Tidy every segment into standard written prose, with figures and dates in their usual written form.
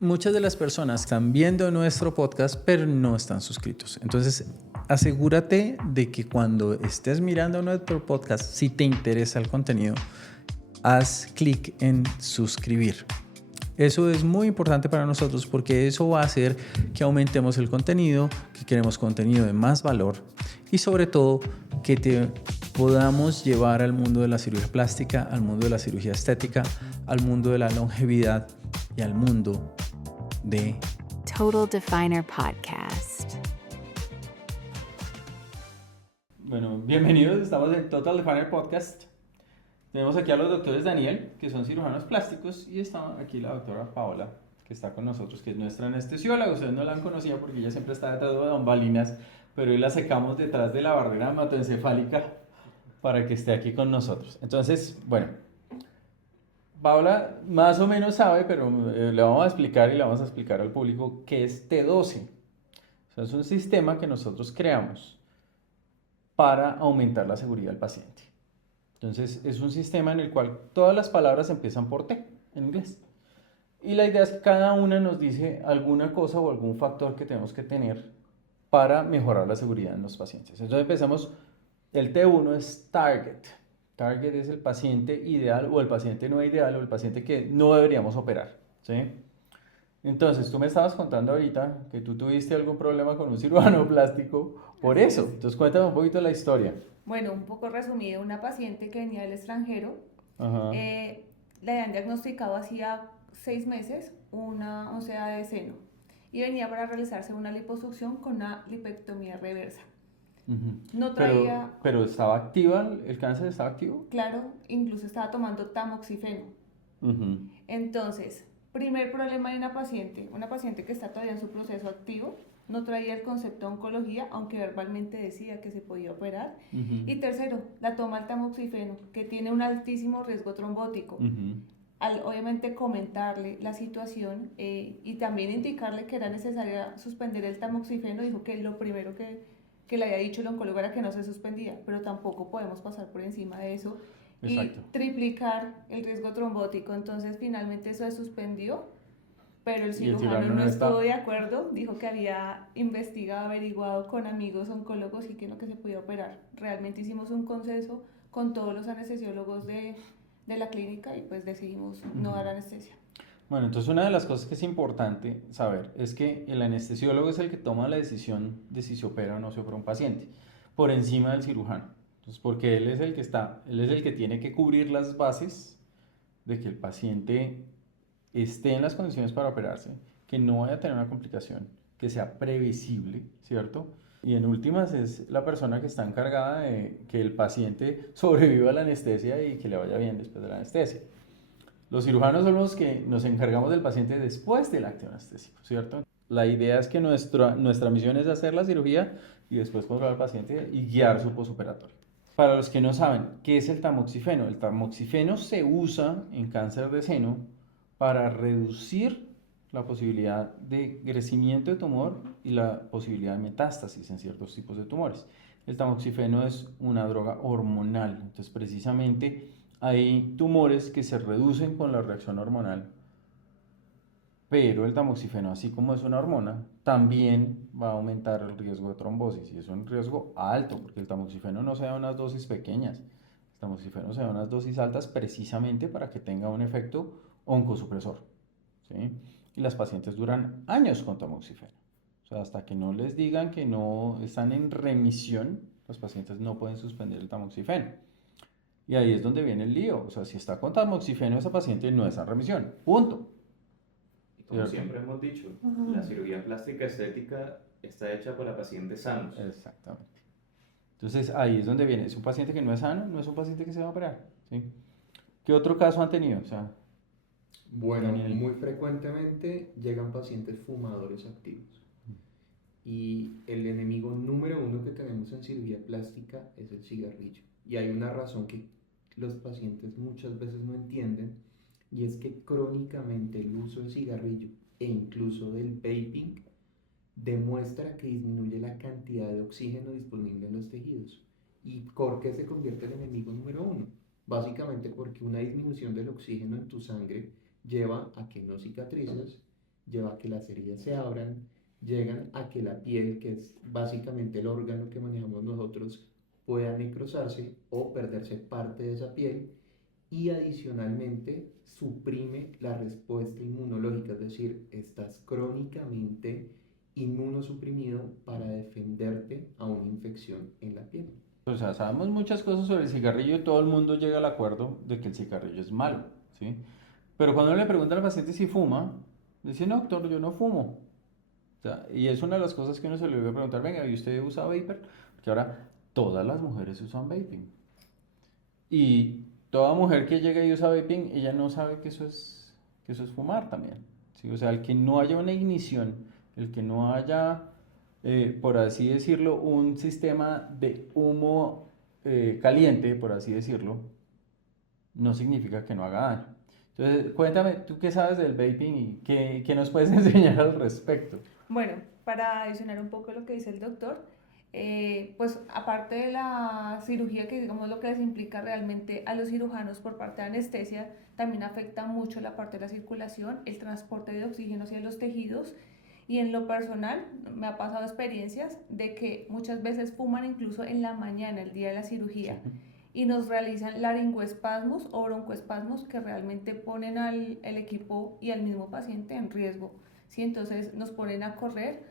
Muchas de las personas están viendo nuestro podcast, pero no están suscritos. Entonces, asegúrate de que cuando estés mirando nuestro podcast, si te interesa el contenido, haz clic en suscribir. Eso es muy importante para nosotros porque eso va a hacer que aumentemos el contenido, que queremos contenido de más valor y sobre todo que te podamos llevar al mundo de la cirugía plástica, al mundo de la cirugía estética, al mundo de la longevidad y al mundo de Total Definer Podcast. Bueno, bienvenidos, estamos en Total Definer Podcast. Tenemos aquí a los doctores Daniel, que son cirujanos plásticos, y está aquí la doctora Paola, que está con nosotros, que es nuestra anestesióloga. Ustedes no la han conocido porque ella siempre está detrás de bambalinas, pero hoy la secamos detrás de la barrera hematoencefálica para que esté aquí con nosotros. Entonces, bueno, Paola más o menos sabe, pero le vamos a explicar y le vamos a explicar al público qué es T12. O sea, es un sistema que nosotros creamos para aumentar la seguridad del paciente. Entonces, es un sistema en el cual todas las palabras empiezan por T, en inglés. Y la idea es que cada una nos dice alguna cosa o algún factor que tenemos que tener para mejorar la seguridad en los pacientes. Entonces, empezamos, el T1 es Target. Target es el paciente ideal o el paciente no ideal o el paciente que no deberíamos operar, ¿sí? Entonces, tú me estabas contando ahorita que tú tuviste algún problema con un cirujano plástico por eso. Entonces, cuéntame un poquito la historia. Bueno, un poco resumido, una paciente que venía del extranjero, Ajá. le habían diagnosticado hacía 6 meses una OCA de seno y venía para realizarse una liposucción con una lipectomía reversa. Uh-huh. No traía... Pero ¿estaba activa? ¿El cáncer estaba activo? Claro, incluso estaba tomando tamoxifeno. Uh-huh. Entonces, primer problema de una paciente que está todavía en su proceso activo, no traía el concepto de oncología, aunque verbalmente decía que se podía operar. Uh-huh. Y tercero, la toma del tamoxifeno, que tiene un altísimo riesgo trombótico. Uh-huh. Al obviamente comentarle la situación y también indicarle que era necesario suspender el tamoxifeno, dijo que lo primero que le había dicho el oncólogo era que no se suspendía, pero tampoco podemos pasar por encima de eso. Exacto. Y triplicar el riesgo trombótico. Entonces finalmente eso se suspendió, pero el cirujano no estuvo de acuerdo, dijo que había investigado, averiguado con amigos oncólogos y que no, que se podía operar. Realmente hicimos un consenso con todos los anestesiólogos de la clínica y pues decidimos no dar anestesia. Bueno, entonces una de las cosas que es importante saber es que el anestesiólogo es el que toma la decisión de si se opera o no se opera un paciente, por encima del cirujano. Entonces, porque él es el que tiene que cubrir las bases de que el paciente esté en las condiciones para operarse, que no vaya a tener una complicación, que sea previsible, ¿cierto? Y en últimas es la persona que está encargada de que el paciente sobreviva a la anestesia y que le vaya bien después de la anestesia. Los cirujanos son los que nos encargamos del paciente después del acto anestésico, ¿cierto? La idea es que nuestra misión es hacer la cirugía y después controlar al paciente y guiar su postoperatorio. Para los que no saben, ¿qué es el tamoxifeno? El tamoxifeno se usa en cáncer de seno para reducir la posibilidad de crecimiento de tumor y la posibilidad de metástasis en ciertos tipos de tumores. El tamoxifeno es una droga hormonal, entonces precisamente hay tumores que se reducen con la reacción hormonal, pero el tamoxifeno, así como es una hormona, también va a aumentar el riesgo de trombosis y es un riesgo alto porque el tamoxifeno no se da unas dosis pequeñas, el tamoxifeno se da unas dosis altas precisamente para que tenga un efecto oncosupresor, ¿sí? Y las pacientes duran años con tamoxifeno. O sea, hasta que no les digan que no están en remisión, los pacientes no pueden suspender el tamoxifeno. Y ahí es donde viene el lío. O sea, si está con tamoxifeno, esa paciente no está en remisión. Punto. Y como siempre hemos dicho, la cirugía plástica estética está hecha por la paciente sanos. Exactamente. Entonces ahí es donde viene. Es un paciente que no es sano, no es un paciente que se va a operar, ¿sí? ¿Qué otro caso han tenido? O sea, bueno, muy frecuentemente llegan pacientes fumadores activos. Y el enemigo número uno que tenemos en cirugía plástica es el cigarrillo. Y hay una razón que los pacientes muchas veces no entienden, y es que crónicamente el uso del cigarrillo e incluso del vaping demuestra que disminuye la cantidad de oxígeno disponible en los tejidos. ¿Y por qué se convierte en el enemigo número uno? básicamente porque una disminución del oxígeno en tu sangre lleva a que no cicatrices, lleva a que las heridas se abran, llegan a que la piel, que es básicamente el órgano que manejamos nosotros, pueda necrosarse o perderse parte de esa piel, y adicionalmente suprime la respuesta inmunológica, es decir, estás crónicamente inmunosuprimido para defenderte a una infección en la piel. O sea, sabemos muchas cosas sobre el cigarrillo y todo el mundo llega al acuerdo de que el cigarrillo es malo, ¿sí? Pero cuando uno le pregunta al paciente si fuma, dice, no, doctor, yo no fumo. O sea, y es una de las cosas que uno se le debe preguntar, venga, ¿y usted usa vapor? Porque ahora todas las mujeres usan vaping. Y toda mujer que llega y usa vaping, ella no sabe que eso es fumar también, ¿sí? O sea, el que no haya una ignición, el que no haya, por así decirlo, un sistema de humo caliente, por así decirlo, no significa que no haga daño. Entonces, cuéntame, ¿tú qué sabes del vaping y qué nos puedes enseñar al respecto? Bueno, para adicionar un poco lo que dice el doctor, pues aparte de la cirugía, que digamos lo que les implica realmente a los cirujanos por parte de anestesia, también afecta mucho la parte de la circulación, el transporte de oxígeno hacia los tejidos. Y en lo personal me ha pasado experiencias de que muchas veces fuman incluso en la mañana, el día de la cirugía, y nos realizan laringoespasmos o broncoespasmos que realmente ponen al equipo y al mismo paciente en riesgo. ¿Sí? Entonces nos ponen a correr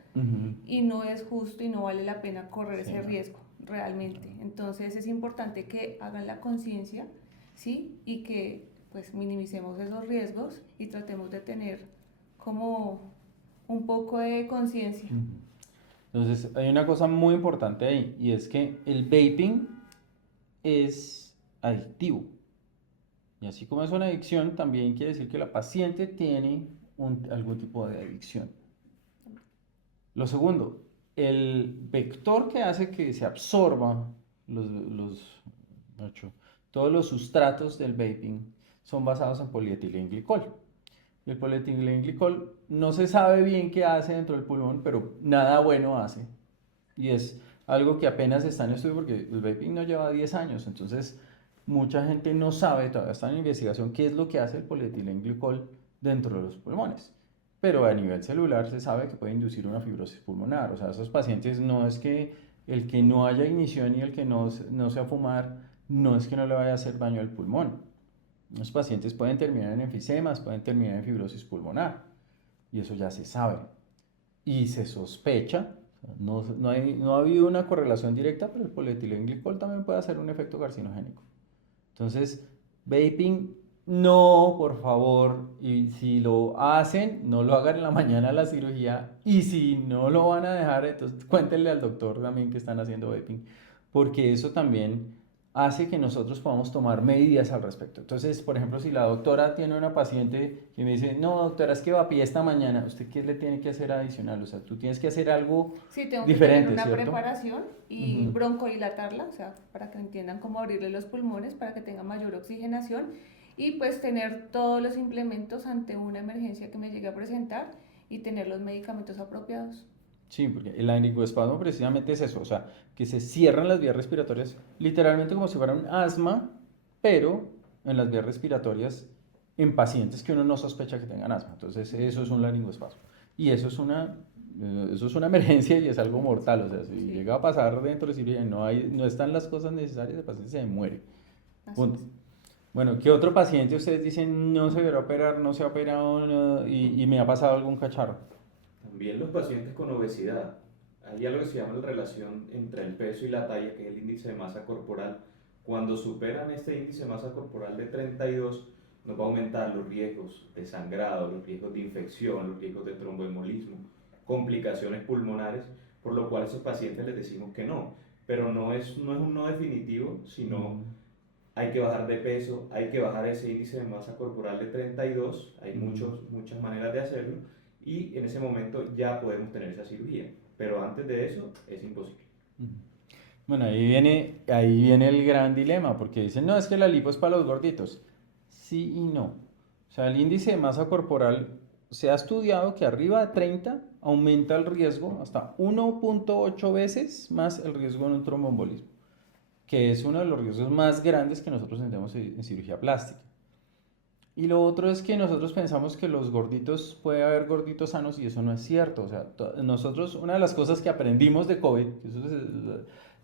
y no es justo y no vale la pena correr ese riesgo realmente. Entonces es importante que hagan la conciencia, ¿sí? Y que pues minimicemos esos riesgos y tratemos de tener como un poco de conciencia. Entonces, hay una cosa muy importante ahí, y es que el vaping es adictivo. Y así como es una adicción, también quiere decir que la paciente tiene algún tipo de adicción. Lo segundo, el vector que hace que se absorba todos los sustratos del vaping son basados en polietilenglicol. El polietilenglicol no se sabe bien qué hace dentro del pulmón, pero nada bueno hace. Y es algo que apenas está en estudio porque el vaping no lleva 10 años, entonces mucha gente no sabe, todavía está en investigación, qué es lo que hace el polietilenglicol dentro de los pulmones. Pero a nivel celular se sabe que puede inducir una fibrosis pulmonar. O sea, esos pacientes no es que el que no haya ignición y el que no sea fumar, no es que no le vaya a hacer daño al pulmón. Los pacientes pueden terminar en enfisemas, pueden terminar en fibrosis pulmonar, y eso ya se sabe. Y se sospecha, no ha habido una correlación directa, pero el polietilenglicol también puede hacer un efecto carcinogénico. Entonces, vaping, no, por favor, y si lo hacen, no lo hagan en la mañana de la cirugía, y si no lo van a dejar, entonces cuéntenle al doctor también que están haciendo vaping, porque eso también hace que nosotros podamos tomar medidas al respecto. Entonces, por ejemplo, si la doctora tiene una paciente que me dice, no, doctora, es que vapeé esta mañana, ¿usted qué le tiene que hacer adicional? O sea, tú tienes que hacer algo Sí, tengo diferente, que tener una ¿cierto? preparación y broncodilatarla, o sea, para que entiendan cómo abrirle los pulmones, para que tenga mayor oxigenación y pues tener todos los implementos ante una emergencia que me llegue a presentar y tener los medicamentos apropiados. Sí, porque el laringoespasmo precisamente es eso, o sea, que se cierran las vías respiratorias, literalmente como si fuera un asma, pero en las vías respiratorias en pacientes que uno no sospecha que tengan asma. Entonces, eso es un laringoespasmo. Y eso es una emergencia y es algo mortal, o sea, si Sí. llega a pasar dentro de cirugía y no están las cosas necesarias, el paciente se muere. Así Punto. es. Bueno, ¿qué otro paciente ustedes dicen no se deberá operar, no se ha operado y me ha pasado algún cacharro? También los pacientes con obesidad. Hay algo que se llama la relación entre el peso y la talla, que es el índice de masa corporal. Cuando superan este índice de masa corporal de 32, nos va a aumentar los riesgos de sangrado, los riesgos de infección, los riesgos de tromboembolismo, complicaciones pulmonares, por lo cual a esos pacientes les decimos que no. Pero no es un no definitivo, sino hay que bajar de peso, hay que bajar ese índice de masa corporal de 32, hay muchas maneras de hacerlo, y en ese momento ya podemos tener esa cirugía, pero antes de eso es imposible. Bueno, ahí viene el gran dilema, porque dicen, no, es que la lipo es para los gorditos. Sí y no. O sea, el índice de masa corporal se ha estudiado que arriba de 30 aumenta el riesgo hasta 1.8 veces más el riesgo de un tromboembolismo. que es uno de los riesgos más grandes que nosotros tenemos en cirugía plástica. Y lo otro es que nosotros pensamos que los gorditos, puede haber gorditos sanos y eso no es cierto. O sea, nosotros, una de las cosas que aprendimos de COVID, que eso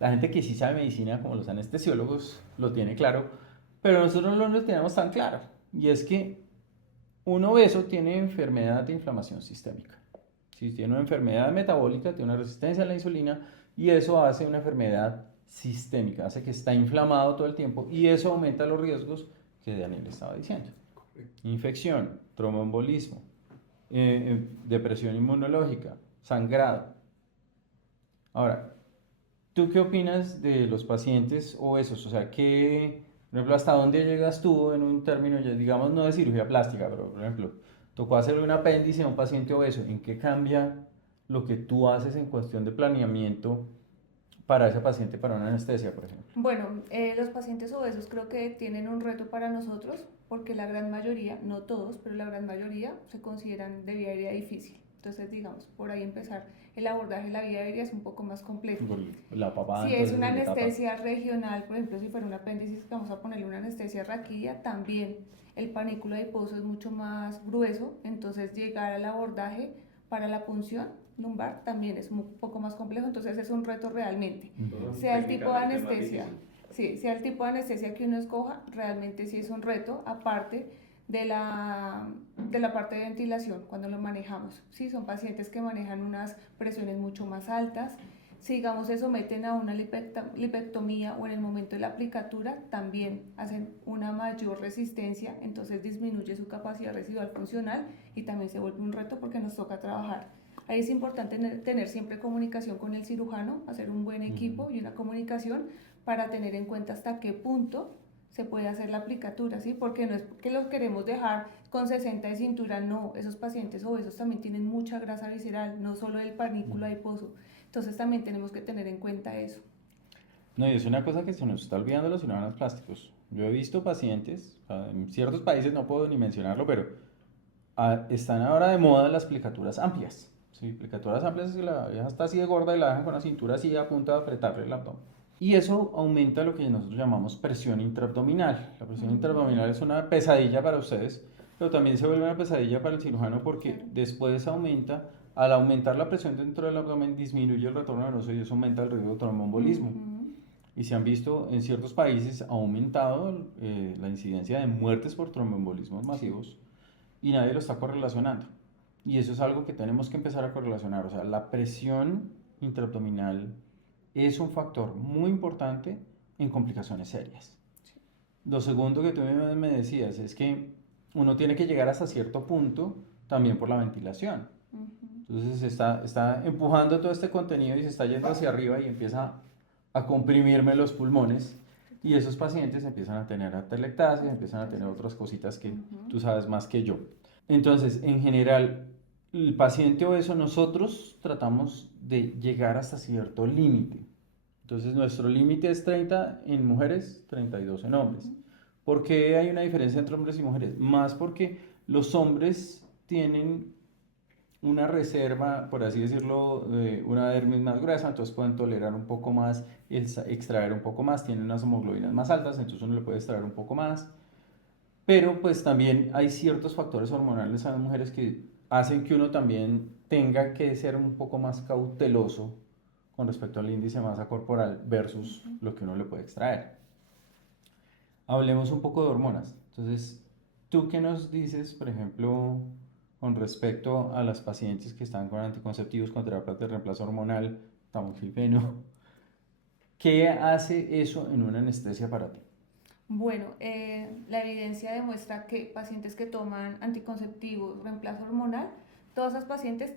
la gente que sí sabe medicina, como los anestesiólogos, lo tiene claro, pero nosotros no lo tenemos tan claro. Y es que un obeso tiene enfermedad de inflamación sistémica. Si tiene una enfermedad metabólica, tiene una resistencia a la insulina y eso hace una enfermedad sistémica, hace que está inflamado todo el tiempo y eso aumenta los riesgos que Daniel estaba diciendo. Infección, tromboembolismo, depresión inmunológica, sangrado. Ahora, ¿tú qué opinas de los pacientes obesos? O sea, por ejemplo, ¿hasta dónde llegas tú en un término, digamos, no de cirugía plástica, pero por ejemplo, tocó hacerle un apéndice a un paciente obeso? ¿En qué cambia lo que tú haces en cuestión de planeamiento para ese paciente, para una anestesia, por ejemplo? Bueno, los pacientes obesos creo que tienen un reto para nosotros porque la gran mayoría, no todos, pero la gran mayoría se consideran de vía aérea difícil. Entonces, digamos, por ahí empezar, el abordaje de la vía aérea es un poco más complejo. La papada, Si es entonces, una ¿en qué etapa? anestesia regional, por ejemplo, si fuera un apéndice, vamos a ponerle una anestesia raquídea, también el panículo adiposo es mucho más grueso, entonces llegar al abordaje para la punción lumbar también es un poco más complejo, entonces es un reto realmente. Sea el tipo de Técnicamente más anestesia, difícil. sí, sea el tipo de anestesia que uno escoja, realmente sí es un reto, aparte de la parte de ventilación cuando lo manejamos. Sí, son pacientes que manejan unas presiones mucho más altas. Si digamos se someten a una lipectomía o en el momento de la aplicatura, también hacen una mayor resistencia, entonces disminuye su capacidad residual funcional y también se vuelve un reto porque nos toca trabajar. Ahí es importante tener siempre comunicación con el cirujano, hacer un buen equipo y una comunicación para tener en cuenta hasta qué punto se puede hacer la aplicatura, ¿sí? Porque no es que lo queremos dejar con 60 de cintura, no, esos pacientes obesos también tienen mucha grasa visceral, no solo el panículo adiposo, entonces también tenemos que tener en cuenta eso. No, y es una cosa que se nos está olvidando los cirujanos plásticos. Yo he visto pacientes, en ciertos países no puedo ni mencionarlo, pero están ahora de moda las plicaturas amplias. Sí, plicaturas amplias es que la vieja está así de gorda y la dejan con la cintura así a punto de apretarle el abdomen. Y eso aumenta lo que nosotros llamamos presión intraabdominal. La presión intraabdominal es una pesadilla para ustedes, pero también se vuelve una pesadilla para el cirujano porque después aumenta, al aumentar la presión dentro del abdomen, disminuye el retorno venoso y eso aumenta el riesgo de tromboembolismo. Y se han visto en ciertos países ha aumentado la incidencia de muertes por tromboembolismos masivos y nadie lo está correlacionando. Y eso es algo que tenemos que empezar a correlacionar. O sea, la presión intraabdominal es un factor muy importante en complicaciones serias. Lo segundo que tú me decías es que uno tiene que llegar hasta cierto punto también por la ventilación. Entonces está empujando todo este contenido y se está yendo hacia arriba y empieza a comprimirme los pulmones y esos pacientes empiezan a tener atelectasia, empiezan a tener otras cositas que tú sabes más que yo. Entonces, en general, el paciente obeso nosotros tratamos de llegar hasta cierto límite. Entonces, nuestro límite es 30 en mujeres, 32 en hombres. ¿Por qué hay una diferencia entre hombres y mujeres? Más porque los hombres tienen una reserva, por así decirlo, una dermis más gruesa, entonces pueden tolerar un poco más, extraer un poco más, tienen unas hemoglobinas más altas, entonces uno le puede extraer un poco más. Pero pues también hay ciertos factores hormonales en las mujeres que hacen que uno también tenga que ser un poco más cauteloso con respecto al índice de masa corporal versus lo que uno le puede extraer. Hablemos un poco de hormonas. Entonces, ¿tú qué nos dices, por ejemplo, con respecto a las pacientes que están con anticonceptivos, con terapias de reemplazo hormonal, tamoxifeno? ¿Qué hace eso en una anestesia para ti? Bueno, la evidencia demuestra que pacientes que toman anticonceptivos, reemplazo hormonal, todas esas pacientes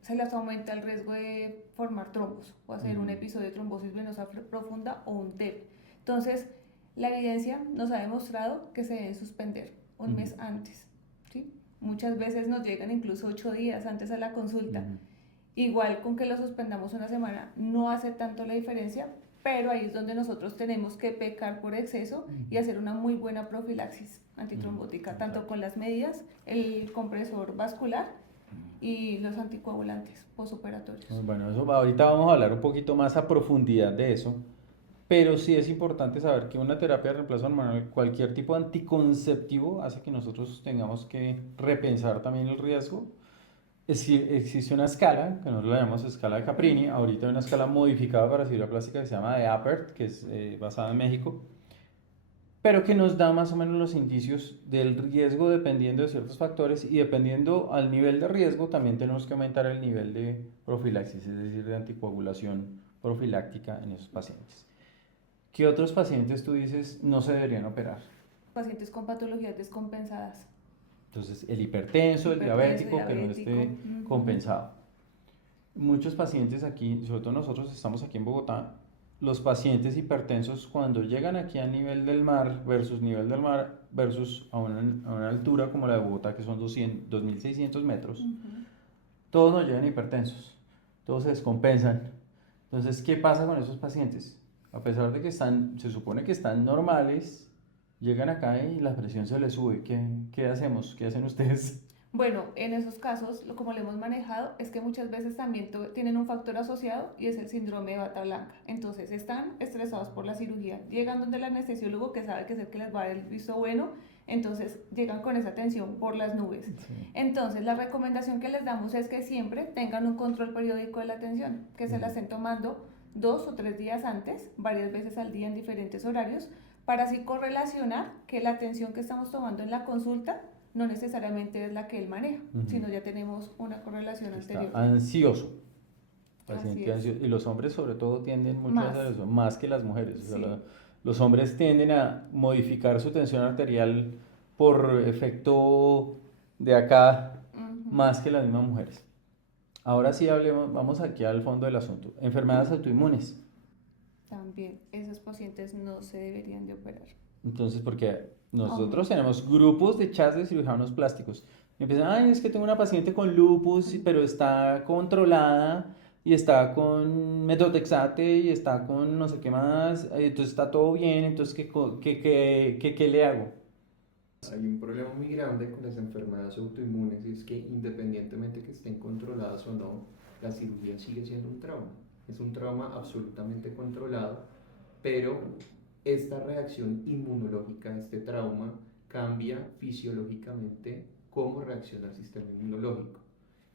se les aumenta el riesgo de formar trombos o hacer un episodio de trombosis venosa profunda o un TEP. Entonces, la evidencia nos ha demostrado que se deben suspender un mes antes, ¿sí? Muchas veces nos llegan incluso 8 días antes a la consulta. Igual con que lo suspendamos una semana no hace tanto la diferencia, pero ahí es donde nosotros tenemos que pecar por exceso y hacer una muy buena profilaxis antitrombótica, tanto con las medidas, el compresor vascular y los anticoagulantes postoperatorios. Bueno, eso, ahorita vamos a hablar un poquito más a profundidad de eso, pero sí es importante saber que una terapia de reemplazo hormonal, cualquier tipo de anticonceptivo, hace que nosotros tengamos que repensar también el riesgo. Existe una escala, que nosotros la llamamos escala de Caprini, ahorita hay una escala modificada para cirugía plástica que se llama de APERT, que es basada en México, pero que nos da más o menos los indicios del riesgo dependiendo de ciertos factores y dependiendo al nivel de riesgo también tenemos que aumentar el nivel de profilaxis, es decir, de anticoagulación profiláctica en esos pacientes. ¿Qué otros pacientes tú dices no se deberían operar? Pacientes con patologías descompensadas. Entonces, el hipertenso, el diabético, que no esté ujú. compensado. Muchos pacientes aquí, sobre todo nosotros estamos aquí en Bogotá, los pacientes hipertensos cuando llegan aquí a nivel del mar versus nivel del mar versus a una altura como la de Bogotá, que son 2.600 metros, Ujú. todos nos llegan hipertensos, todos se descompensan. Entonces, ¿qué pasa con esos pacientes? A pesar de que se supone que están normales, llegan acá y la presión se les sube. ¿Qué hacemos? ¿Qué hacen ustedes? Bueno, en esos casos, como lo hemos manejado, es que muchas veces también tienen un factor asociado y es el síndrome de bata blanca. Entonces, están estresados por la cirugía, llegan donde el anestesiólogo que sabe que es el que les va a dar el visto bueno, entonces llegan con esa tensión por las nubes. Sí. Entonces, la recomendación que les damos es que siempre tengan un control periódico de la tensión, que se la estén tomando 2 o 3 días antes, varias veces al día en diferentes horarios, para así correlacionar que la tensión que estamos tomando en la consulta no necesariamente es la que él maneja, sino ya tenemos una correlación Está anterior. ansioso, Así paciente es. ansioso. Y los hombres sobre todo tienden mucho a Más. hacer eso, más que las mujeres. O sea, Sí. los hombres tienden a modificar su tensión arterial por efecto de acá, Ujú. más que las mismas mujeres. Ahora sí hablemos, vamos aquí al fondo del asunto. Enfermedades autoinmunes. También esos pacientes no se deberían de operar. Entonces, porque nosotros Hombre. tenemos grupos de chats de cirujanos plásticos. Y empiezan, ay, es que tengo una paciente con lupus, pero está controlada y está con metotrexate y está con no sé qué más, entonces está todo bien, entonces, ¿qué le hago? Hay un problema muy grande con las enfermedades autoinmunes y es que independientemente que estén controladas o no, la cirugía sigue siendo un trauma. Es un trauma absolutamente controlado, pero esta reacción inmunológica a este trauma cambia fisiológicamente cómo reacciona el sistema inmunológico.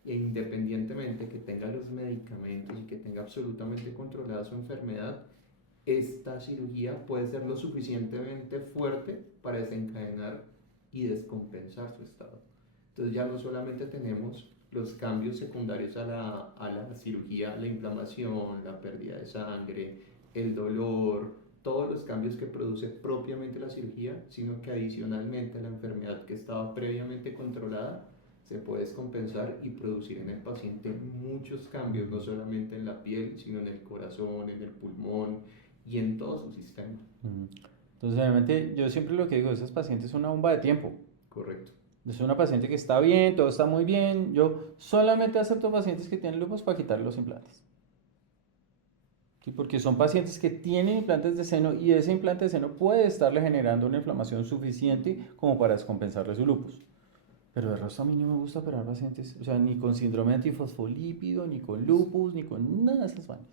E independientemente que tenga los medicamentos y que tenga absolutamente controlada su enfermedad, esta cirugía puede ser lo suficientemente fuerte para desencadenar y descompensar su estado. Entonces ya no solamente tenemos los cambios secundarios a la cirugía, la inflamación, la pérdida de sangre, el dolor, todos los cambios que produce propiamente la cirugía, sino que adicionalmente la enfermedad que estaba previamente controlada se puede descompensar y producir en el paciente muchos cambios, no solamente en la piel, sino en el corazón, en el pulmón y en todo su sistema. Entonces, realmente, yo siempre lo que digo, esas pacientes son una bomba de tiempo. Correcto. Es una paciente que está bien, todo está muy bien. Yo solamente acepto pacientes que tienen lupus para quitarle los implantes. ¿Sí? Porque son pacientes que tienen implantes de seno y ese implante de seno puede estarle generando una inflamación suficiente como para descompensarle su lupus. Pero de resto a mí no me gusta operar pacientes, o sea, ni con síndrome antifosfolípido, ni con lupus, ni con nada de esas vainas.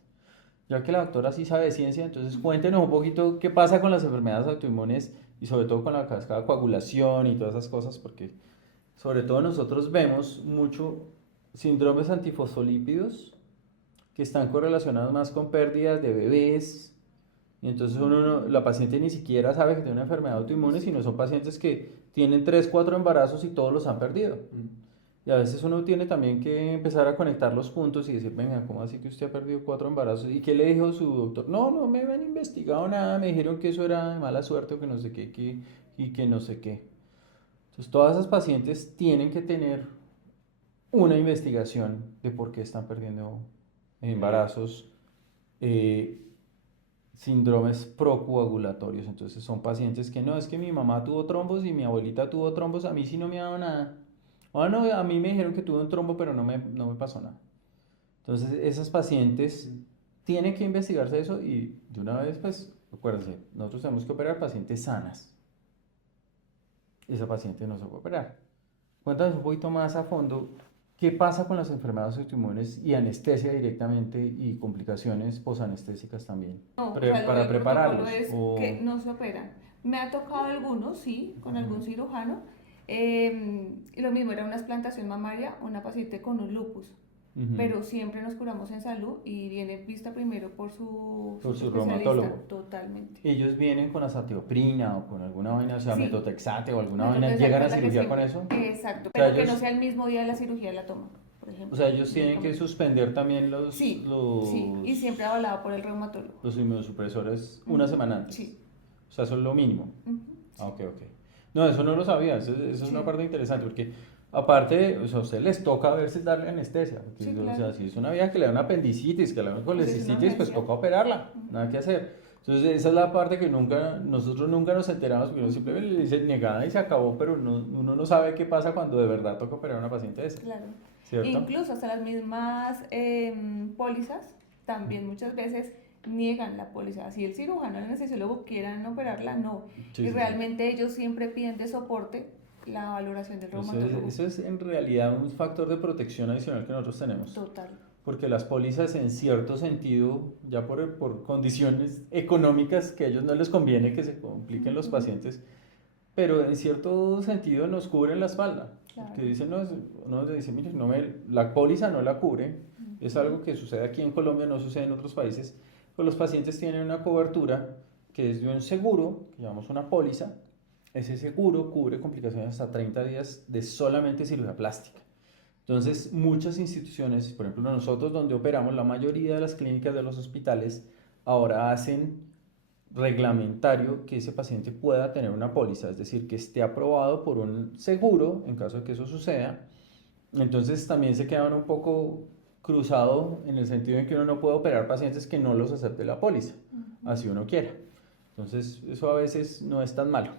Ya que la doctora sí sabe de ciencia, entonces cuéntenos un poquito qué pasa con las enfermedades autoinmunes y sobre todo con la cascada de coagulación y todas esas cosas, porque sobre todo nosotros vemos mucho síndromes antifosfolípidos que están correlacionados más con pérdidas de bebés. Y entonces la paciente ni siquiera sabe que tiene una enfermedad autoinmune, sino son pacientes que tienen 3, 4 embarazos y todos los han perdido. Y a veces uno tiene también que empezar a conectar los puntos y decir, venga, ¿cómo así que usted ha perdido 4 embarazos? ¿Y qué le dijo su doctor? No, no me habían investigado nada, me dijeron que eso era de mala suerte o que no sé qué, y que no sé qué. Entonces todas esas pacientes tienen que tener una investigación de por qué están perdiendo embarazos, síndromes procoagulatorios. Entonces son pacientes que no, es que mi mamá tuvo trombos y mi abuelita tuvo trombos, a mí sí no me ha dado nada. O no, a mí me dijeron que tuve un trombo, pero no me pasó nada. Entonces esas pacientes tienen que investigarse eso y de una vez, pues, acuérdense, nosotros tenemos que operar pacientes sanas. Esa paciente no se puede operar. Cuéntanos un poquito más a fondo ¿Qué pasa con las enfermedades autoinmunes y anestesia directamente y complicaciones posanestésico también? No, o sea, Para el protocolo prepararlos. es que no se operan. Me ha tocado algunos, sí, con algún cirujano. Y lo mismo, era una explantación mamaria, una paciente con un lupus. Ujú. Pero siempre nos curamos en salud y viene vista primero por Por su especialista. reumatólogo. Totalmente. Ellos vienen con azatioprina o con alguna vaina, o sea, Sí. metotrexate o alguna Nosotros vaina, esa llegan a es la que cirugía con siempre- eso. Exacto, O sea, pero que no ellos, sea el mismo día de la cirugía la toma, por ejemplo. o sea, ellos tienen que directamente. suspender también Sí, sí, y siempre avalado por el reumatólogo. los inmunosupresores una Ujú, semana antes. Sí. O sea, eso es lo mínimo. Ujú, Ah, ok, ok. No, eso no lo sabía, eso es Sí. una parte interesante, porque aparte, o sea, a usted les toca a veces darle anestesia, porque, Sí, o sea, claro. si es una vieja que le da una apendicitis, que le da una Pues es una colecistitis, pues urgencia. toca operarla, Ujú. nada que hacer. Entonces, esa es la parte que nosotros nunca nos enteramos, porque uno simplemente le dice negada y se acabó, pero uno no sabe qué pasa cuando de verdad toca operar a una paciente de esa, Claro. ¿cierto? Incluso hasta las mismas pólizas también muchas veces niegan la póliza. Si el cirujano o el anestesiólogo quieran operarla, no. Sí, Y sí, sí. realmente ellos siempre piden de soporte la valoración del reumatólogo. Eso es en realidad un factor de protección adicional que nosotros tenemos. Total. Porque las pólizas en cierto sentido, ya por condiciones económicas que a ellos no les conviene que se compliquen los pacientes, pero en cierto sentido nos cubren la espalda. Claro. Que dicen, no dice, mire, la póliza no la cubre, es algo que sucede aquí en Colombia, no sucede en otros países, pues los pacientes tienen una cobertura que es de un seguro, que llamamos una póliza, ese seguro cubre complicaciones hasta 30 días de solamente cirugía plástica. Entonces, muchas instituciones, por ejemplo nosotros donde operamos, la mayoría de las clínicas de los hospitales ahora hacen reglamentario que ese paciente pueda tener una póliza, es decir, que esté aprobado por un seguro en caso de que eso suceda. Entonces también se quedan un poco cruzado en el sentido en que uno no puede operar pacientes que no los acepte la póliza, así uno quiera. Entonces, eso a veces no es tan malo.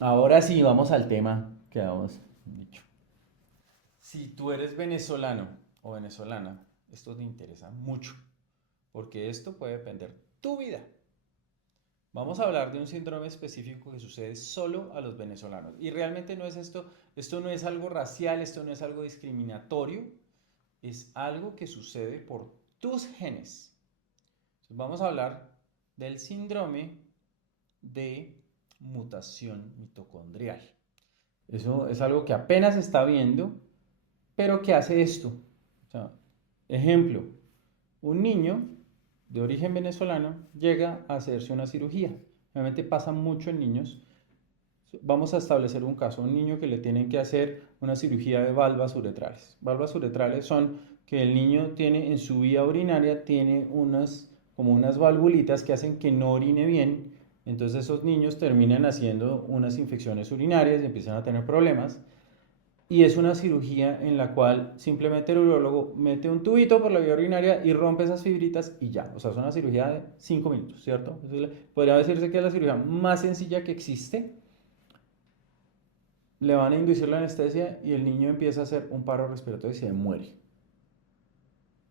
Ahora sí, vamos al tema que habíamos dicho. Si tú eres venezolano o venezolana, esto te interesa mucho, porque esto puede depender tu vida. Vamos a hablar de un síndrome específico que sucede solo a los venezolanos. Y realmente no es esto no es algo racial, esto no es algo discriminatorio, es algo que sucede por tus genes. Entonces vamos a hablar del síndrome de mutación mitocondrial. Eso es algo que apenas se está viendo, pero que hace esto. O sea, ejemplo, un niño de origen venezolano llega a hacerse una cirugía. Realmente pasa mucho en niños. Vamos a establecer un caso, un niño que le tienen que hacer una cirugía de valvas uretrales. Valvas uretrales son que el niño tiene en su vía urinaria, tiene como unas valvulitas que hacen que no orine bien. Entonces esos niños terminan haciendo unas infecciones urinarias y empiezan a tener problemas. Y es una cirugía en la cual simplemente el urólogo mete un tubito por la vía urinaria y rompe esas fibritas y ya. O sea, es una cirugía de 5 minutos, ¿cierto? Podría decirse que es la cirugía más sencilla que existe. Le van a inducir la anestesia y el niño empieza a hacer un paro respiratorio y se muere.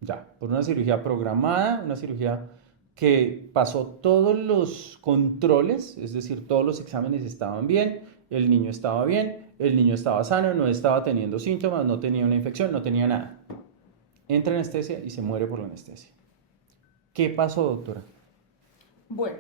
Ya, por una cirugía programada, una cirugía que pasó todos los controles, es decir, todos los exámenes estaban bien, el niño estaba bien, el niño estaba sano, no estaba teniendo síntomas, no tenía una infección, no tenía nada. Entra anestesia y se muere por la anestesia. ¿Qué pasó, doctora? Bueno,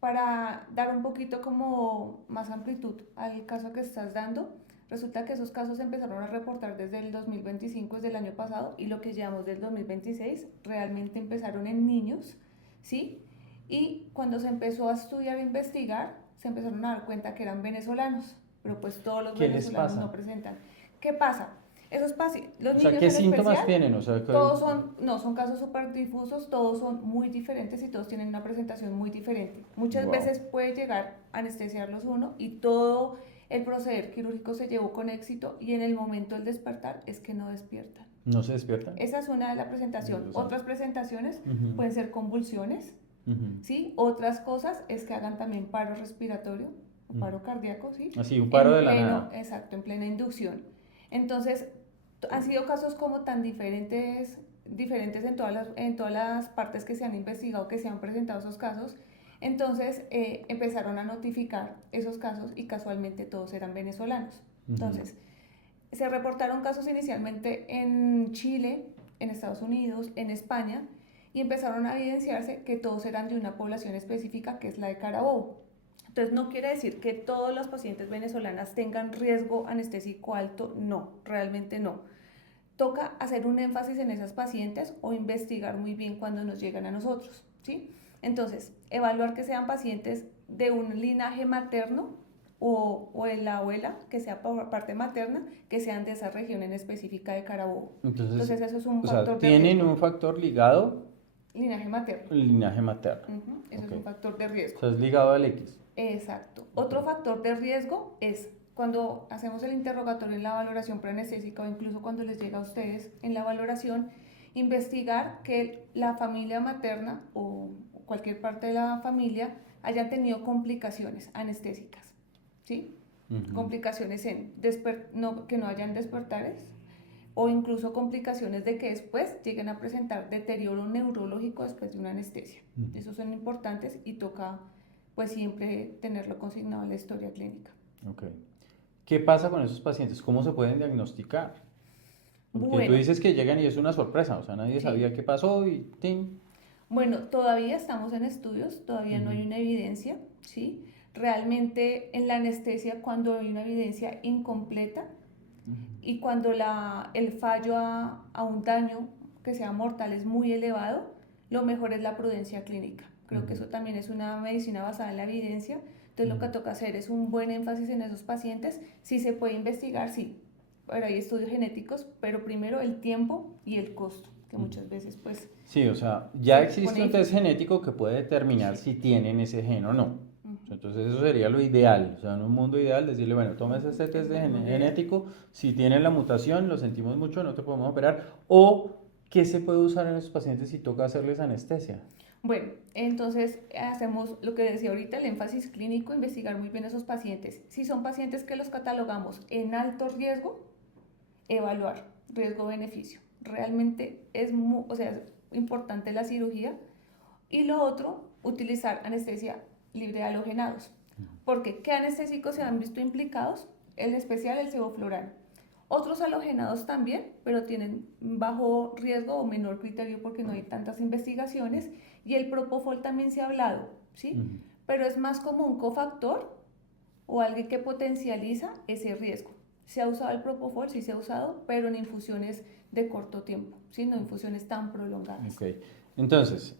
para dar un poquito como más amplitud al caso que estás dando, resulta que esos casos se empezaron a reportar desde el 2025, desde el año pasado, y lo que llevamos del 2026 realmente empezaron en niños, ¿sí? Y cuando se empezó a estudiar e investigar, se empezaron a dar cuenta que eran venezolanos, pero pues todos los ¿Qué les venezolanos pasa? no presentan. ¿Qué pasa? Esos pacientes, los O sea, niños ¿qué en síntomas especial, tienen? O sea, todos son casos súper difusos, todos son muy diferentes y todos tienen una presentación muy diferente. Muchas Wow. veces puede llegar a anestesiarlos uno y todo el proceder quirúrgico se llevó con éxito y en el momento del despertar es que no despiertan. ¿No se despiertan? Esa es una de las presentaciones. Dios santo. Otras presentaciones Ujú. pueden ser convulsiones, Ujú. ¿sí? Otras cosas es que hagan también paro respiratorio o paro cardíaco, ¿sí? Así, un paro En de la pleno- nada. Exacto, en plena inducción. Entonces, han sido casos como tan diferentes en todas las partes que se han investigado, que se han presentado esos casos. Entonces, empezaron a notificar esos casos y casualmente todos eran venezolanos. Ujú. Entonces, Se reportaron casos inicialmente en Chile, en Estados Unidos, en España, y empezaron a evidenciarse que todos eran de una población específica que es la de Carabobo. Entonces no quiere decir que todas las pacientes venezolanas tengan riesgo anestésico alto, no, realmente no. Toca hacer un énfasis en esas pacientes o investigar muy bien cuando nos llegan a nosotros, ¿sí? Entonces, evaluar que sean pacientes de un linaje materno o en la abuela, que sea por parte materna, que sean de esa región en específica de Carabobo. Entonces eso es un o sea, factor de tienen riesgo. un factor ligado Linaje materno. al linaje materno. Eso Ok. es un factor de riesgo. O sea, es ligado al X. Exacto. Otro factor de riesgo es cuando hacemos el interrogatorio en la valoración preanestésica o incluso cuando les llega a ustedes en la valoración, investigar que la familia materna o cualquier parte de la familia haya tenido complicaciones anestésicas, ¿sí? Complicaciones en que no hayan despertares o incluso complicaciones de que después lleguen a presentar deterioro neurológico después de una anestesia. Esos son importantes y toca pues siempre tenerlo consignado en la historia clínica. Ok. ¿Qué pasa con esos pacientes? ¿Cómo se pueden diagnosticar? Porque tú Bueno, dices que llegan y es una sorpresa, o sea, nadie sí. sabía qué pasó y ¡tin! Bueno, todavía estamos en estudios, todavía no hay una evidencia, ¿sí? Realmente en la anestesia, cuando hay una evidencia incompleta y cuando el fallo a un daño que sea mortal es muy elevado, lo mejor es la prudencia clínica. Creo que eso también es una medicina basada en la evidencia. Entonces lo que toca hacer es un buen énfasis en esos pacientes. Si se puede investigar, sí, pero hay estudios genéticos, pero primero el tiempo y el costo, que muchas veces pues... Sí, o sea, ya se existe pone un test difícil. genético que puede determinar si tienen ese gen o no. Entonces eso sería lo ideal, o sea, en un mundo ideal decirle, bueno, tomes este test de genético, si tienen la mutación, lo sentimos mucho, no te podemos operar, o ¿qué se puede usar en esos pacientes si toca hacerles anestesia? Bueno, entonces hacemos lo que decía ahorita, el énfasis clínico, investigar muy bien a esos pacientes. Si son pacientes que los catalogamos en alto riesgo, evaluar riesgo-beneficio. Realmente es importante la cirugía. Y lo otro, utilizar anestesia libre de halogenados. Porque ¿qué anestésicos se han visto implicados? En especial el sevoflurano. Otros halogenados también, pero tienen bajo riesgo o menor criterio porque no hay tantas investigaciones. Y el propofol también se ha hablado, ¿sí? Pero es más como un cofactor o alguien que potencializa ese riesgo. Se ha usado el propofol, sí se ha usado, pero en infusiones de corto tiempo, ¿sí? No infusiones tan prolongadas. Ok, entonces,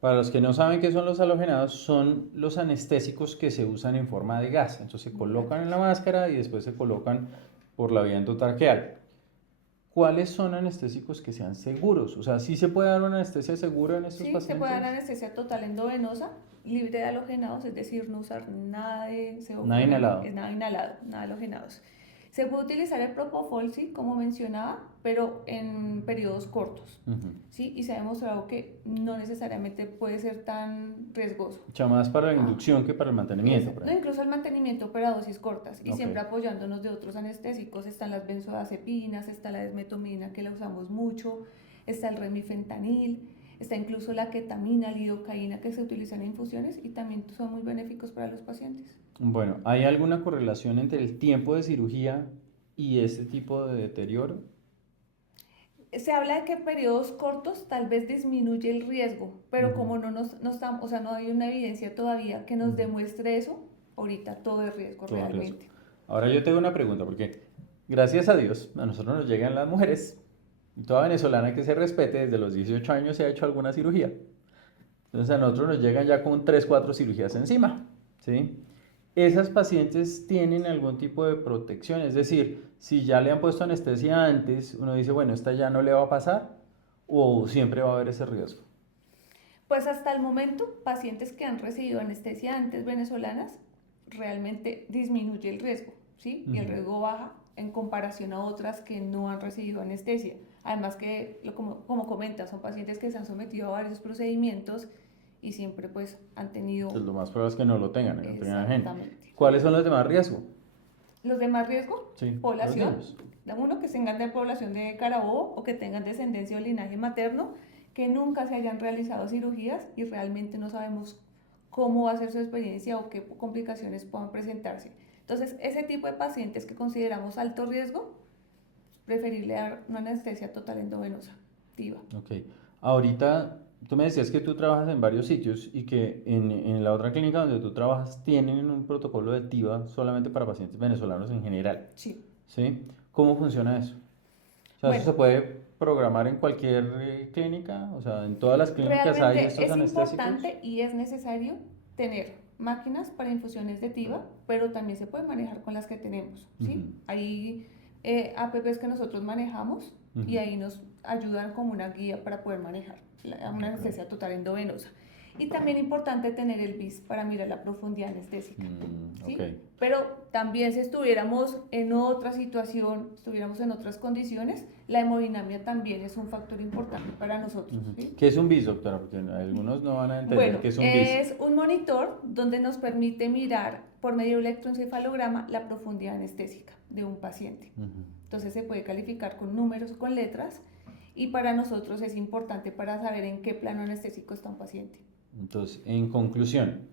para los que no saben qué son los halogenados, son los anestésicos que se usan en forma de gas. Entonces se colocan en la máscara y después se colocan por la vía endotraqueal. ¿Cuáles son anestésicos que sean seguros? O sea, ¿sí se puede dar una anestesia segura en estos Sí, pacientes? se puede dar anestesia total endovenosa, libre de halogenados, es decir, no usar nada de sevoflurano, Nada inhalado. es nada inhalado, nada halogenados. Se puede utilizar el propofol, sí, como mencionaba, pero en periodos cortos, ¿sí? Y se ha demostrado que no necesariamente puede ser tan riesgoso. O sea, más para la inducción que para el mantenimiento. por No, ejemplo. incluso el mantenimiento para dosis cortas y Ok. siempre apoyándonos de otros anestésicos. Están las benzodiazepinas, está la desmetomidina que la usamos mucho, está el remifentanil, está incluso la ketamina, lidocaína que se utilizan en infusiones y también son muy benéficos para los pacientes. Bueno, ¿hay alguna correlación entre el tiempo de cirugía y este tipo de deterioro? Se habla de que en periodos cortos tal vez disminuye el riesgo, pero como no estamos, o sea, no hay una evidencia todavía que nos demuestre eso, ahorita todo es riesgo Todo realmente. riesgo. Ahora yo tengo una pregunta, porque gracias a Dios a nosotros nos llegan las mujeres y toda venezolana que se respete desde los 18 años se ha hecho alguna cirugía. Entonces a nosotros nos llegan ya con 3, 4 cirugías encima, ¿sí? ¿Esas pacientes tienen algún tipo de protección? Es decir, si ya le han puesto anestesia antes, uno dice, bueno, esta ya no le va a pasar, o siempre va a haber ese riesgo. Pues hasta el momento, pacientes que han recibido anestesia antes venezolanas, realmente disminuye el riesgo, ¿sí? Y el riesgo baja en comparación a otras que no han recibido anestesia. Además que, como comentas, son pacientes que se han sometido a varios procedimientos y siempre pues han tenido... Pues lo más probable es que no lo tengan, que no tengan gen. Exactamente. ¿Cuáles son los de más riesgo? Los de más riesgo, Sí, población, los niños. uno que tengan de población de Carabobo o que tengan descendencia o linaje materno, que nunca se hayan realizado cirugías y realmente no sabemos cómo va a ser su experiencia o qué complicaciones puedan presentarse. Entonces, ese tipo de pacientes que consideramos alto riesgo, preferible dar una anestesia total endovenosa, TIVA. Ok. Ahorita, tú me decías que tú trabajas en varios sitios y que en la otra clínica donde tú trabajas tienen un protocolo de TIVA solamente para pacientes venezolanos en general, Sí. ¿sí? ¿Cómo funciona eso? O sea, Bueno. ¿eso se puede programar en cualquier clínica? O sea, ¿en todas las clínicas hay Realmente estos es anestésicos? importante y es necesario tener máquinas para infusiones de TIVA, pero también se puede manejar con las que tenemos, ¿sí? Ujú. Hay APPs que nosotros manejamos y ahí nos ayudan como una guía para poder manejar una anestesia total endovenosa. Y también importante tener el BIS para mirar la profundidad anestésica, ¿sí? Ok. Pero también si estuviéramos en otra situación, estuviéramos en otras condiciones, la hemodinamia también es un factor importante para nosotros, ¿sí? ¿Qué es un BIS, doctora? Porque algunos no van a entender Bueno, qué es un BIS. es un monitor donde nos permite mirar por medio del electroencefalograma la profundidad anestésica de un paciente. Entonces se puede calificar con números, con letras, y para nosotros es importante para saber en qué plano anestésico está un paciente. Entonces, en conclusión,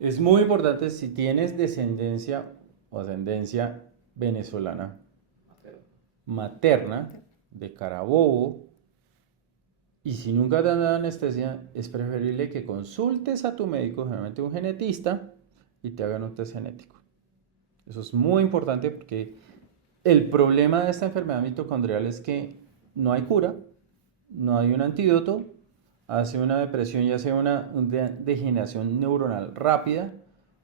es muy importante si tienes descendencia o ascendencia venezolana materna de Carabobo y si nunca te han dado anestesia, es preferible que consultes a tu médico, generalmente un genetista, y te hagan un test genético. Eso es muy importante porque el problema de esta enfermedad mitocondrial es que no hay cura, no hay un antídoto, hace una depresión y hace una degeneración neuronal rápida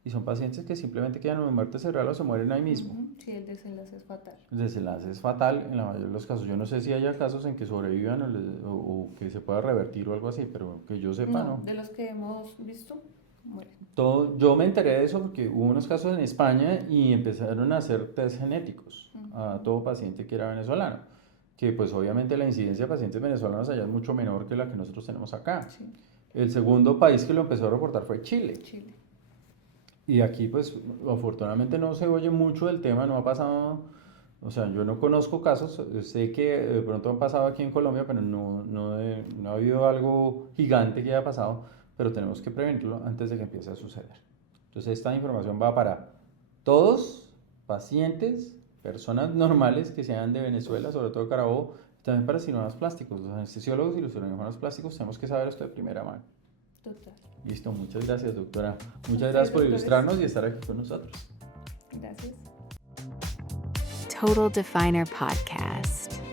y son pacientes que simplemente quedan en muerte cerebral o se mueren ahí mismo. Sí, el desenlace es fatal. El desenlace es fatal en la mayoría de los casos. Yo no sé si haya casos en que sobrevivan o que se pueda revertir o algo así, pero que yo sepa no. De los que hemos visto, mueren. Yo me enteré de eso porque hubo unos casos en España y empezaron a hacer test genéticos a todo paciente que era venezolano, que pues obviamente la incidencia de pacientes venezolanos allá es mucho menor que la que nosotros tenemos acá. Sí. El segundo país que lo empezó a reportar fue Chile. Chile. Y aquí pues afortunadamente no se oye mucho del tema, no ha pasado, o sea, yo no conozco casos, sé que de pronto han pasado aquí en Colombia, pero no ha habido algo gigante que haya pasado, pero tenemos que prevenirlo antes de que empiece a suceder. Entonces esta información va para todos, pacientes, personas normales que sean de Venezuela, sobre todo de Carabobo, y también para cirujanos plásticos. Los anestesiólogos y los cirujanos plásticos tenemos que saber esto de primera mano. Total. Listo, muchas gracias, doctora. Muchas Ustedes, gracias por doctores. ilustrarnos y estar aquí con nosotros. Gracias. Total Definer Podcast.